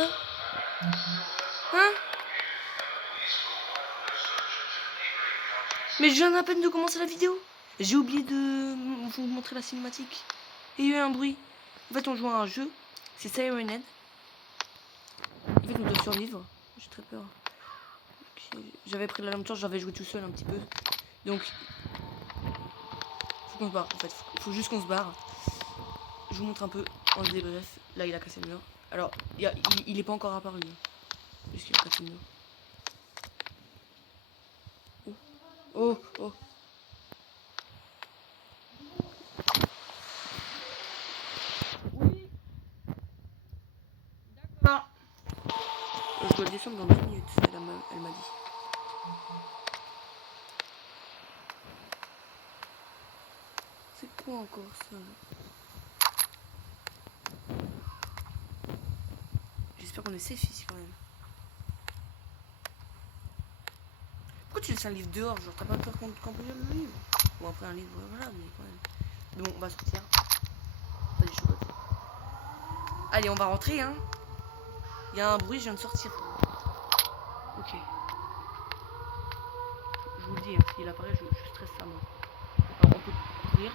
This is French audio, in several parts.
Hein? Hein? Mais je viens à peine de commencer la vidéo. J'ai oublié de vous montrer la cinématique. Et il y a eu un bruit. En fait, on joue à un jeu. C'est Siren Head. En fait, on doit survivre. J'ai très peur. Okay. J'avais pris la lampe torche, j'avais joué tout seul un petit peu. Donc, faut qu'on se barre. En fait, faut juste qu'on se barre. Je vous montre un peu en débrief. Là, il a cassé le mur. Alors, il est pas encore apparu. Puisqu'il a cassé le mur. Oh, oh. Oui. D'accord. Je dois descendre dans 2 minutes, elle m'a dit. C'est quoi encore ça? J'espère qu'on est safe ici quand même. Pourquoi tu laisses un livre dehors? Genre t'as pas peur qu'on cambriole le livre? Bon après un livre, voilà, mais quand même. Bon, on va sortir. Pas des chocottes. Allez, on va rentrer, hein. Il y a un bruit, je viens de sortir. Ok. Je vous le dis, hein, s'il apparaît, je stresse ça, moi. Alors, on peut courir.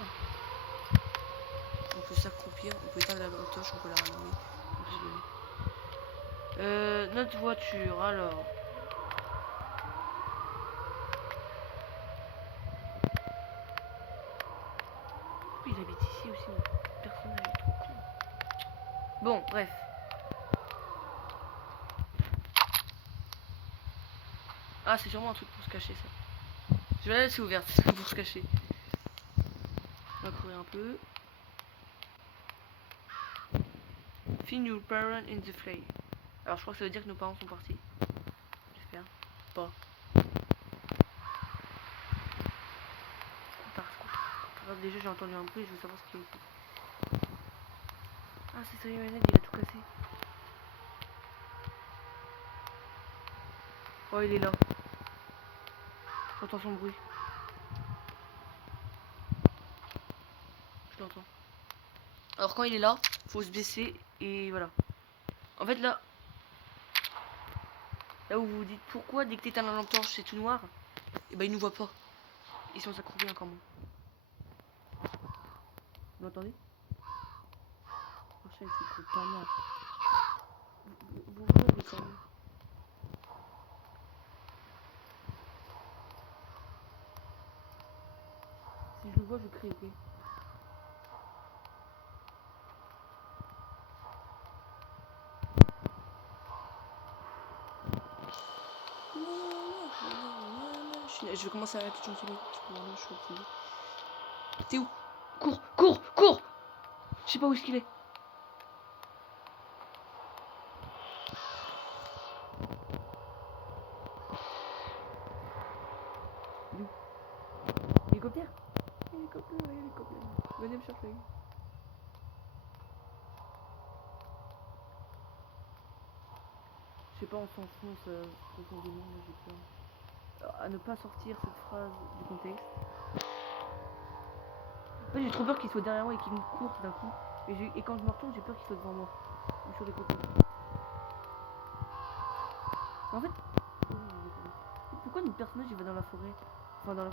On peut s'accroupir. On peut éteindre la lampe torche, on peut la rallumer. Notre voiture, alors. Pourquoi il habite ici aussi, mon personnage est trop con. Bon, bref. Ah, c'est sûrement un truc pour se cacher, ça. Je vais la laisser ouverte pour se cacher. On va courir un peu. Find your parents in the fray. Alors, je crois que ça veut dire que nos parents sont partis. J'espère. Pas. Déjà, j'ai entendu un bruit, je veux savoir ce qu'il y a ici. Ah, c'est ça, Yoaned, il a tout cassé. Oh, il est là. J'entends son bruit. Je l'entends. Alors, quand il est là, faut se baisser et voilà. En fait, là où vous vous dites pourquoi dès que t'éteins la lampe torche, c'est tout noir, et bah, il nous voit pas. Ils sont accroupis encore moins. Vous m'entendez? Prochain, il faut pas mal. Vous voyez quand même. Si je le vois, je crie, ok? Je vais commencer à arrêter de chanter je suis fatiguée. T'es où? Cours, cours, cours! Je sais pas où est-ce qu'il est. Hélicoptère? Hélicoptère, hélicoptère. Venez me chercher. Je sais pas, on s'enfonce profondément, là j'ai peur. Alors, à ne pas sortir cette phrase du contexte. En fait, j'ai trop peur qu'il soit derrière moi et qu'il me court d'un coup. Et quand je me retourne, j'ai peur qu'il soit devant moi. Ou sur les côtés. En fait, pourquoi notre personnage il va dans la forêt? Enfin, dans la.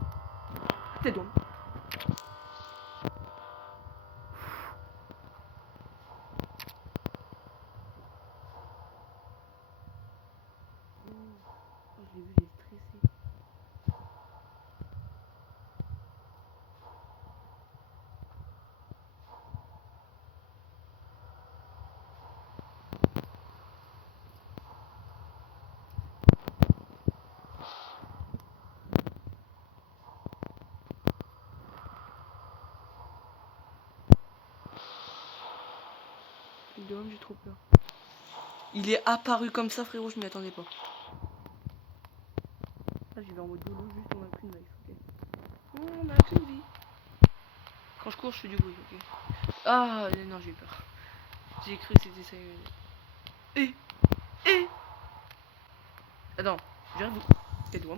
T'es donc. Oh, je l'ai vu, j'ai stressé. De même, j'ai trop peur. Il est apparu comme ça, frérot, je m'y attendais pas. Là, j'y vais en mode dolo, juste on a qu'une life, ok. On a qu'une vie. Quand je cours, je fais du bruit, ok. Ah, non, j'ai eu peur. J'ai cru que c'était ça. Eh Attends, j'arrive. Tais-toi.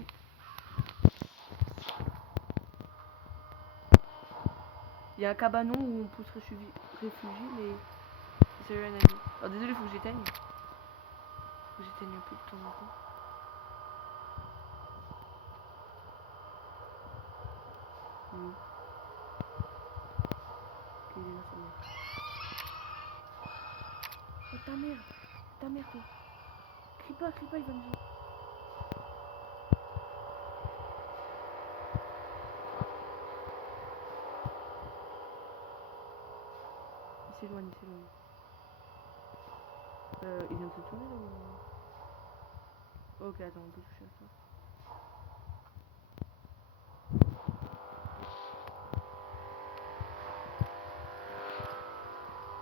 Il y a un cabanon où on peut se réfugier, mais ça n'a rien à dire. Alors désolé, faut que j'éteigne. Vous éteignez un peu de temps en temps. Oui. Ok, il est là, ça va. Oh ta mère toi. Crie pas, il va me dire. Il s'éloigne. Il vient de se tourner là ou... Ok, attends, on peut toucher à ça.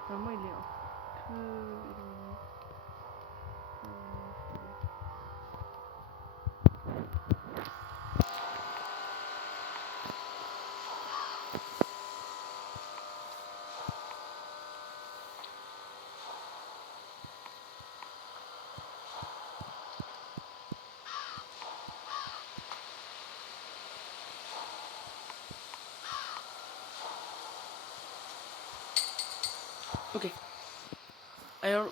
Normalement, il est un peu éloigné. Ok. Alors,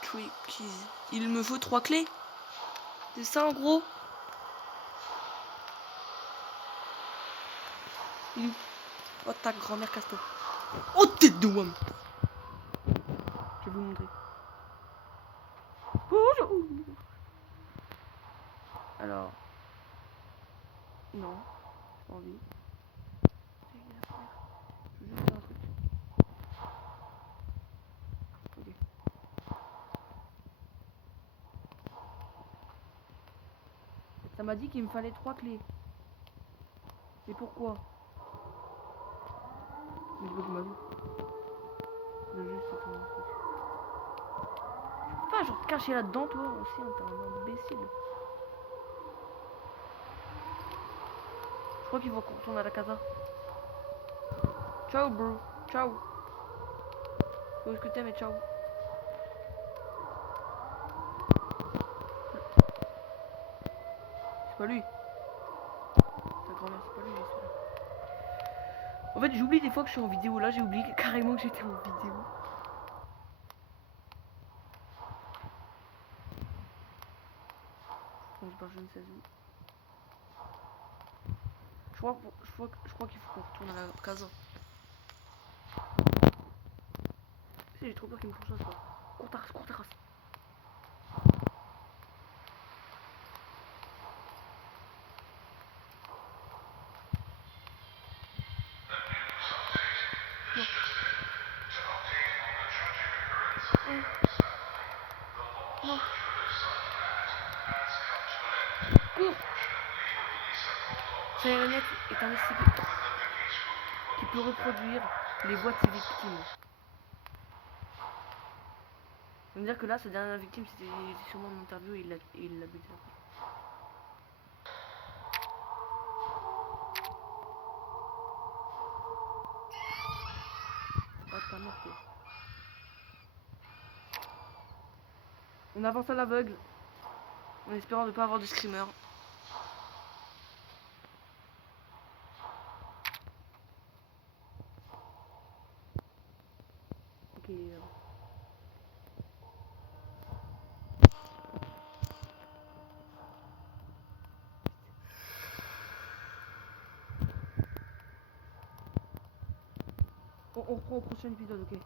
3 keys. Il me faut 3 clés. C'est ça en gros. Il... Oh ta grand-mère casse-toi. Oh tête de wam. Je vais vous montrer. Alors. Non. J'ai pas envie. Je veux juste faire un truc. Ok. Ça m'a dit qu'il me fallait 3 clés. Et pourquoi? Mais je veux que ma vie. Je veux juste faire un truc. Tu peux pas genre te cacher là-dedans toi aussi, hein, t'es un imbécile. Je crois qu'il faut qu'on retourne à la casa. Ciao bro. Ciao. Où est-ce que t'es mais ciao. C'est pas lui. Ta grand-mère, c'est pas lui, celui-là. En fait, j'oublie des fois que je suis en vidéo. Là, j'ai oublié carrément que j'étais en vidéo. Donc, je ne sais où. Je crois qu'il faut qu'on retourne à la casa. Si, j'ai trop peur qu'il me fourche ça. Cours ta race. Non. Cours. Sirenet est un SCP qui peut reproduire les voix de ses victimes. Ça veut dire que là, ce dernier victime, c'était sûrement une interview et il l'a buté. Oh, ta mère, quoi. On avance à l'aveugle, en espérant ne pas avoir de screamer. Ok, il est là. On reprend au prochain épisode, ok.